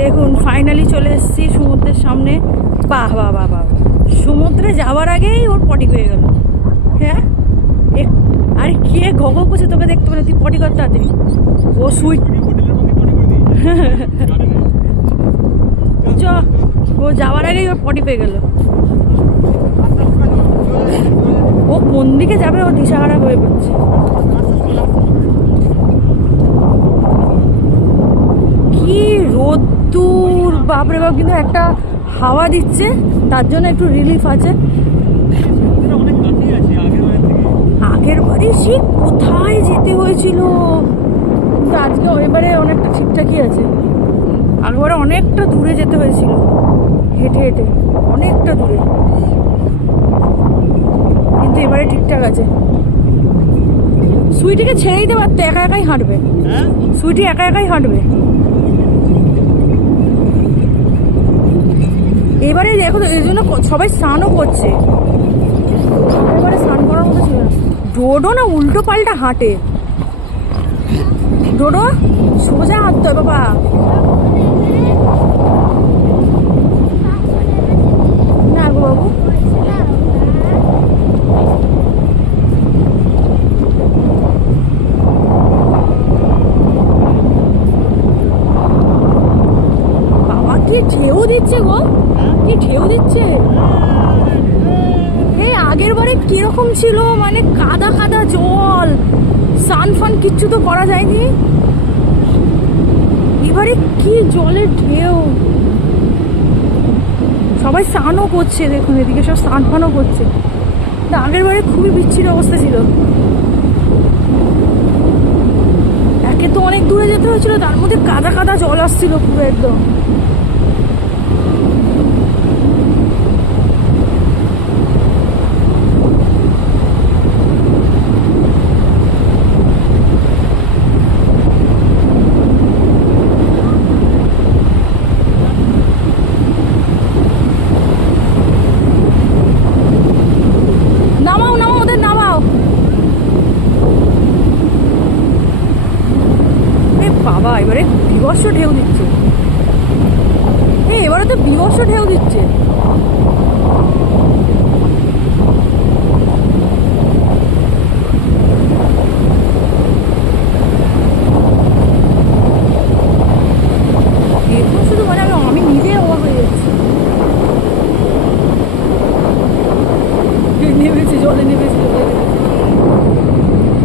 দেখুন ফাইনালি চলে এসেছি সমুদ্রের সামনে। বাহ বাহ বাহ বাহ, সমুদ্রে যাওয়ার আগেই ওর পটি হয়ে গেল। হ্যাঁ আরে কে ঘগ করছে তোকে দেখতে পেলে, তুই পটি কর তাড়াতাড়ি। ও সুইট চ, ও যাওয়ার আগেই ওর পটি পেয়ে গেল। ও কোন দিকে যাবে ও দিশাহারা হয়ে পড়ছে। কি রোদ্দুর বাপরে বাপ, কিন্তু একটা হাওয়া দিচ্ছে তার জন্য একটু রিলিফ আছে। আগের বারে সে কোথায় যেতে হয়েছিল, কিন্তু আজকে এবারে অনেকটা ঠিকঠাকই আছে। আগেবারে অনেকটা দূরে যেতে হয়েছিল, হেঁটে হেঁটে অনেকটা দূরে, কিন্তু এবারে ঠিকঠাক আছে। সুইটিকে ছেড়ে দিতে পারতো, একা একাই হাঁটবে। সুইটি একা একাই হাঁটবে। এবারে দেখো এই জন্য সবাই স্নানও করছে। এবারে স্নান করার মতো ছিল না। ডোডো না উল্টো পাল্টা হাঁটে। ডোডো সোজা হাঁটতো বাবা। না গো বাবু, বাবা কি ঢেউ দিচ্ছে গো, কি ঢেউ দিচ্ছে। এই আগের বারে কিরকম ছিল, মানে কাদা কাদা জল, স্নান ফান কিচ্ছু তো করা যায়নি। এবারে কি জলের ঢেউ, সবাই স্নানও করছে। দেখুন এদিকে সব স্নান ফানও করছে। আগের বারে খুবই বিচ্ছিন্ন অবস্থা ছিল। একে তো অনেক দূরে যেতে হয়েছিল, তার মধ্যে কাদা কাদা জল আসছিল পুরো একদম। নামাও নামাও, ওদের নামাও। বাবা এবারে বিভৎস ঢেউ দিচ্ছে। এবারে তো বিভৎস ঢেউ দিচ্ছে। এরকম শুধু মানে আমি নিজে অবাক হয়ে যাচ্ছি। নেমেছে জলে, নেমেছে জলে।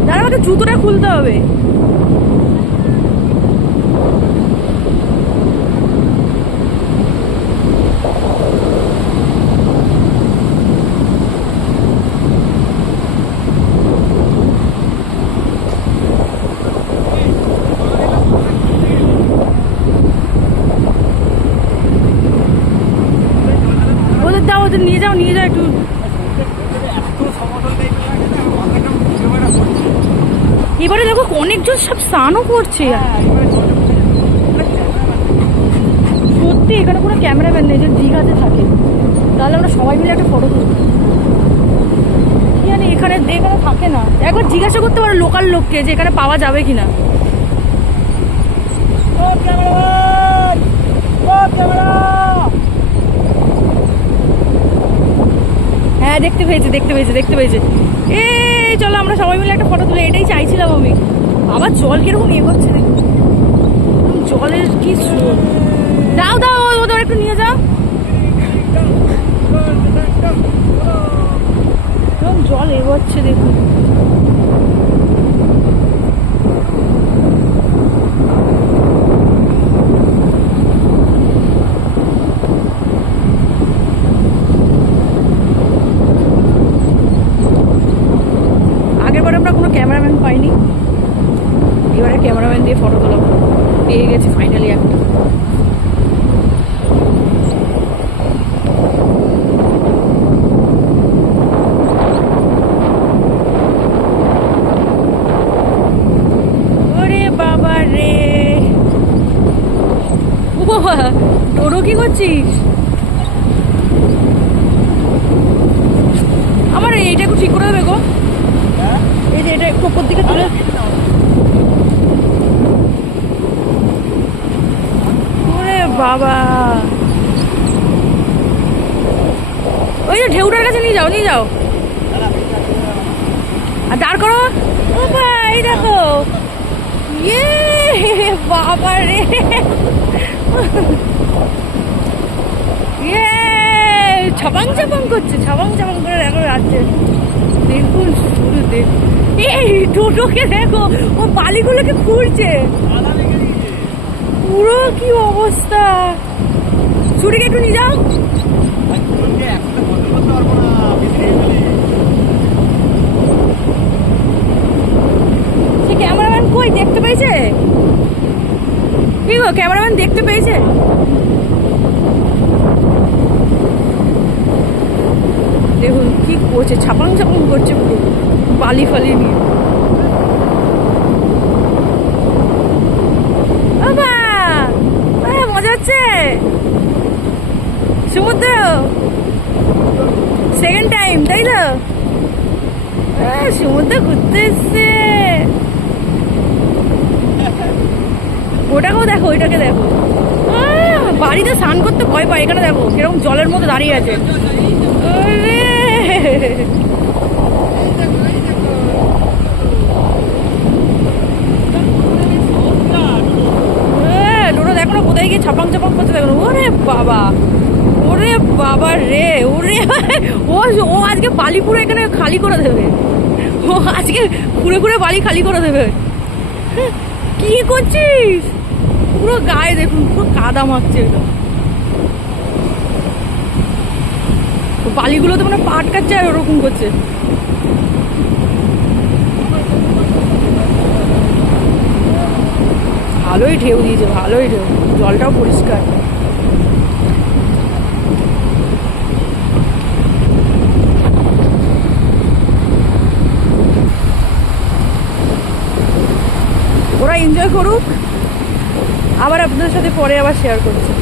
দাঁড়া, আমাকে জুতোটা খুলতে হবে। ওদের দাও, ওদের নিয়ে যাও, নিয়ে যাও একটু। এবারে দেখো অনেকজন সব স্নানও করছে। সত্যি এখানে কোনো ক্যামেরাম্যান নেই যে দীঘাতে থাকে, তাহলে আমরা সবাই মিলে একটা ফটো তুলব। কি জানি এখানে এখানে থাকে না। একবার জিজ্ঞাসা করতে পারো লোকাল লোককে যে এখানে পাওয়া যাবে কিনা। হ্যাঁ দেখতে পেয়েছে, দেখতে পেয়েছে, দেখতে পেয়েছে। এই চলো আমরা সবাই মিলে একটা ফটো তুলে, এটাই চাইছিলাম আমি। আবার জল কিরকম এগোচ্ছে দেখুন, জলের কি স্রোত। দাও দাও, ওদের একটু নিয়ে যাও। জল এগোচ্ছে দেখুন। আগেরবার আমরা কোনো ক্যামেরাম্যান পাইনি, এবারে ক্যামেরাম্যান দিয়ে ফটো তোলা পেয়ে গেছি ফাইনালি একটা। ওরে বাবা রে, ও ডোডো কি করছিস? আমার এইটা একটু ঠিক করে দেবে গো। এই যে এটা একটু উপর দিকে তুলে। ওরে বাবা, ওই যে ঢেউটার কাছে নিয়ে যাও, নিয়ে যাও আর দাঁড় করো। ও ভাই দেখো, ইয়ে বাবা রে, ইয়ে ছাপাং ছাপাং করছে, ছাপাং ছাপাং করে দেখো যাচ্ছে। দেখুন শুরু দেখুন, এই টোটোকে দেখো, ও বালিগুলোকে খুঁড়ছে পুরো, কি অবস্থা। ছুটিকে একটু নিয়ে যাও। সে ক্যামেরাম্যান কই, দেখতে পেয়েছে? কি গো, ক্যামেরাম্যান দেখতে পেয়েছে? দেখুন কি করছে, ছাপাং ছাপাং করছে পুরো বালি ফালি নিয়ে। বাবা মজা হচ্ছে সমুদ্র, সেকেন্ড টাইম তাই তো? সমুদ্র ঘুরতে এসছে। ওটাকেও দেখো, ওইটাকে দেখো। বাড়িতে স্নান করতে ভয় পায়, এখানে দেখো কিরকম জলের মধ্যে দাঁড়িয়ে আছে। টোটো দেখো না কোথায় গিয়ে ছাপাং ছাপাং করছে, দেখো। ওরে বাবা, ওরে বাবা রে, ওরে ও ও আজকে বালি পুরো এখানে খালি করে দেবে, ও আজকে ঘুরে ঘুরে বালি খালি করে দেবে। কি করছিস? পুরো গায়ে দেখুন, পুরো কাদা মাখছে একদম। বালিগুলো তো মানে পা আটকাচ্ছে আর ওরকম করছে। ভালোই ঢেউ দিয়েছে, ভালোই ঢেউ, জলটাও পরিষ্কার। ওরা এনজয় করুক, আবার আপনাদের সাথে পরে আবার শেয়ার করছি।